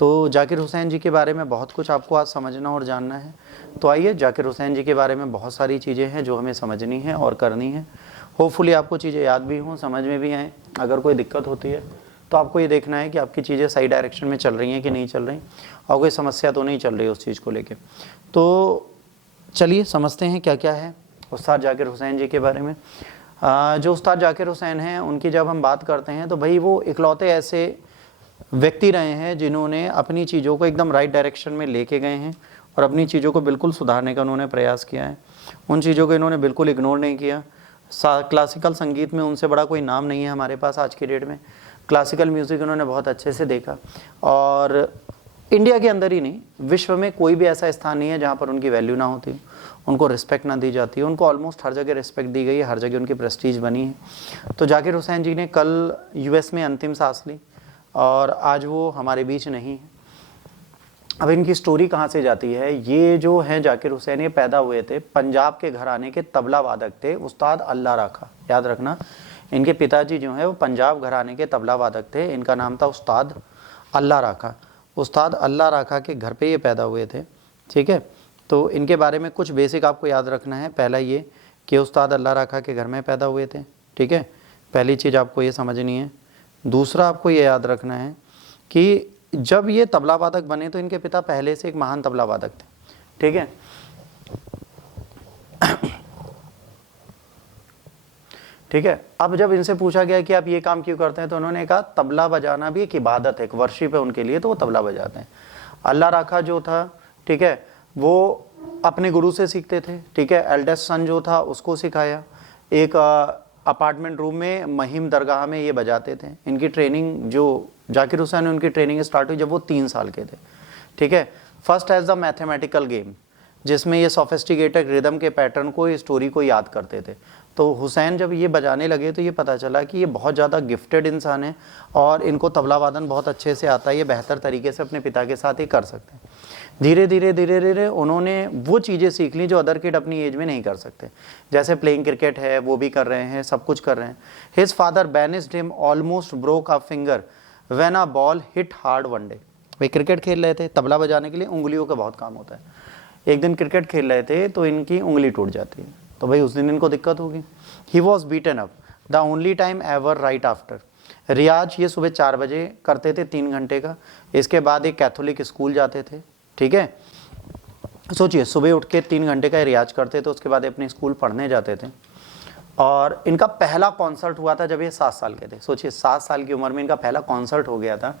तो जाकिर हुसैन जी के बारे में बहुत कुछ आपको आज समझना और जानना है। तो आइए, जाकिर हुसैन जी के बारे में बहुत सारी चीज़ें हैं जो हमें समझनी है और करनी है। होपफुली आपको चीज़ें याद भी हों, समझ में भी आएँ। अगर कोई दिक्कत होती है तो आपको ये देखना है कि आपकी चीज़ें सही डायरेक्शन में चल रही हैं कि नहीं चल रही, और कोई समस्या तो नहीं चल रही उस चीज़ को लेके। तो चलिए समझते हैं क्या क्या है उस्ताद जाकिर हुसैन जी के बारे में। जो उस्ताद जाकिर हुसैन हैं उनकी जब हम बात करते हैं तो भाई वो इकलौते ऐसे व्यक्ति रहे हैं जिन्होंने अपनी चीज़ों को एकदम राइट डायरेक्शन में लेके गए हैं और अपनी चीज़ों को बिल्कुल सुधारने का उन्होंने प्रयास किया है। उन चीज़ों को इन्होंने बिल्कुल इग्नोर नहीं किया। क्लासिकल संगीत में उनसे बड़ा कोई नाम नहीं है हमारे पास आज की डेट में। क्लासिकल म्यूज़िक उन्होंने बहुत अच्छे से देखा, और इंडिया के अंदर ही नहीं, विश्व में कोई भी ऐसा स्थान नहीं है जहाँ पर उनकी वैल्यू ना होती, उनको रिस्पेक्ट ना दी जाती है। उनको ऑलमोस्ट हर जगह रिस्पेक्ट दी गई है, हर जगह उनकी प्रेस्टीज बनी है। तो जाकिर हुसैन जी ने कल यूएस में अंतिम सांस ली और आज वो हमारे बीच नहीं है। अब इनकी स्टोरी कहाँ से जाती है, ये जो है जाकिर हुसैन, ये पैदा हुए थे पंजाब के घराने के तबला वादक थे उस्ताद अल्लाह राखा। याद रखना, इनके पिताजी जो है वो पंजाब घराने के तबला वादक थे। इनका नाम था उस्ताद अल्लाह राखा। उस्ताद अल्लाह राखा के घर पे ये पैदा हुए थे, ठीक है। तो इनके बारे में कुछ बेसिक आपको याद रखना है। पहला ये कि उस्ताद अल्लाह राखा के घर में पैदा हुए थे, ठीक है, पहली चीज़ आपको ये समझनी है। दूसरा आपको ये याद रखना है कि जब ये तबला वादक बने तो इनके पिता पहले से एक महान तबला वादक थे, ठीक है। ठीक है, अब जब इनसे पूछा गया कि आप ये काम क्यों करते हैं तो उन्होंने कहा तबला बजाना भी एक इबादत है, एक वर्शिप है उनके लिए, तो वो तबला बजाते हैं। अल्लाह राखा जो था, ठीक है, वो अपने गुरु से सीखते थे, ठीक है। एल्डेस्ट सन जो था उसको सिखाया। एक अपार्टमेंट रूम में महिम दरगाह में ये बजाते थे। इनकी ट्रेनिंग जो जाकिर हुसैन उनकी ट्रेनिंग स्टार्ट हुई जब वो 3 साल के थे, ठीक है। First as the mathematical game, जिसमें ये सोफिस्टिकेटेड रिदम के पैटर्न को, स्टोरी को याद करते थे। तो हुसैन जब ये बजाने लगे तो ये पता चला कि ये बहुत ज़्यादा गिफ्टेड इंसान है और इनको तबला वादन बहुत अच्छे से आता है, ये बेहतर तरीके से अपने पिता के साथ ही कर सकते हैं। धीरे धीरे उन्होंने वो चीज़ें सीख ली जो अदर किड अपनी एज में नहीं कर सकते, जैसे प्लेइंग क्रिकेट है, वो भी कर रहे हैं, सब कुछ कर रहे हैं। His father banished him almost broke a finger when a ball hit hard one day. Way cricket खेल रहे थे, तबला बजाने के लिए उंगलियों का बहुत काम होता है। एक दिन क्रिकेट खेल रहे थे तो इनकी उंगली टूट जाती है, तो भाई उस दिन इनको दिक्कत होगी। He was beaten up the only time ever right after. रियाज ये सुबह 4 बजे करते थे 3 घंटे का। इसके बाद एक कैथोलिक स्कूल जाते थे, ठीक है। सोचिए, सुबह उठ के 3 घंटे का रियाज करते थे, उसके बाद अपने स्कूल पढ़ने जाते थे। और इनका पहला कॉन्सर्ट हुआ था जब ये 7 साल के थे। सोचिए, 7 साल की उम्र में इनका पहला कॉन्सर्ट हो गया था।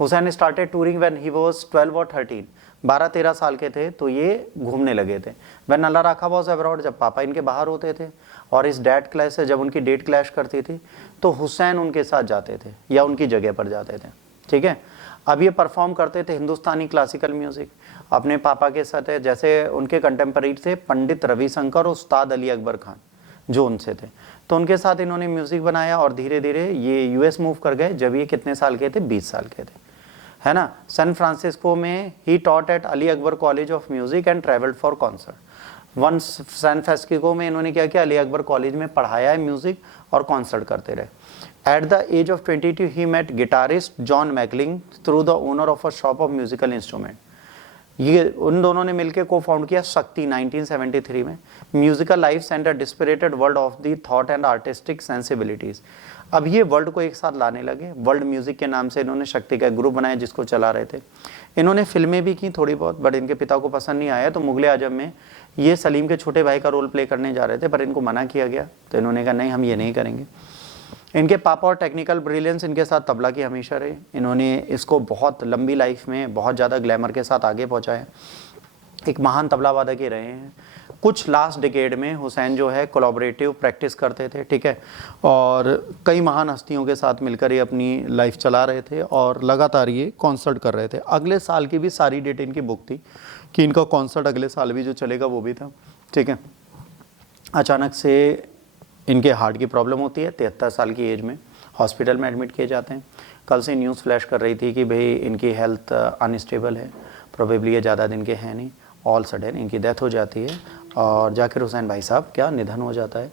Hussain started touring when he was 12 और 13। 12-13 साल के थे तो ये घूमने लगे थे। व्हेन अल्लाह राखा वाज अब्रॉड, जब पापा इनके बाहर होते थे और इस डैड क्लैश से जब उनकी डेट क्लैश करती थी तो हुसैन उनके साथ जाते थे या उनकी जगह पर जाते थे, ठीक है। अब ये परफॉर्म करते थे हिंदुस्तानी क्लासिकल म्यूजिक अपने पापा के साथ। जैसे उनके कंटेम्पररी थे पंडित रविशंकर और उस्ताद अली अकबर खान जो उनसे थे, तो उनके साथ इन्होंने म्यूजिक बनाया और धीरे धीरे ये यूएस मूव कर गए। जब ये कितने साल के थे, 20 साल के थे, है ना। सैन फ्रांसिस्को में ही taught at Ali Akbar college of music and travelled for concert. Once San Francisco में इन्होंने क्या किया, अली अकबर कॉलेज में पढ़ाया है म्यूजिक और कॉन्सर्ट करते रहे। At the age of 22 he met guitarist John McLaughlin through the owner of a shop of musical instrument. ये उन दोनों ने मिलकर को फाउंड किया शक्ति 1973 में। Musical life center desperated world of the thought and artistic sensibilities. अब ये वर्ल्ड को एक साथ लाने लगे। वर्ल्ड म्यूजिक के नाम से इन्होंने शक्ति का ग्रुप बनाया जिसको चला रहे थे। इन्होंने फिल्में भी की थोड़ी बहुत, बट इनके पिता को पसंद नहीं आया, तो मुगले आजम में ये सलीम के छोटे भाई का रोल प्ले करने जा रहे थे, पर इनको मना किया गया। तो इन्होंने कहा नहीं, हम ये नहीं करेंगे। इनके पापा और टेक्निकल ब्रिलियंस इनके साथ तबला की हमेशा रहे। इन्होंने इसको बहुत लंबी लाइफ में बहुत ज़्यादा ग्लैमर के साथ आगे पहुँचाया। एक महान तबला वादक ही रहे हैं। कुछ लास्ट डिकेड में हुसैन जो है कोलैबोरेटिव प्रैक्टिस करते थे, ठीक है, और कई महान हस्तियों के साथ मिलकर ये अपनी लाइफ चला रहे थे और लगातार ये कॉन्सर्ट कर रहे थे। अगले साल की भी सारी डेट इनकी बुक थी कि इनका कॉन्सर्ट अगले साल भी जो चलेगा वो भी था, ठीक है। अचानक से इनके हार्ट की प्रॉब्लम होती है, 73 साल की एज में हॉस्पिटल में एडमिट किए जाते हैं। कल से न्यूज़ फ्लैश कर रही थी कि भाई इनकी हेल्थ अनस्टेबल है, प्रोबेबली ये ज़्यादा दिन के हैं नहीं। ऑल सडन इनकी डेथ हो जाती है और जाकिर हुसैन भाई साहब क्या निधन हो जाता है।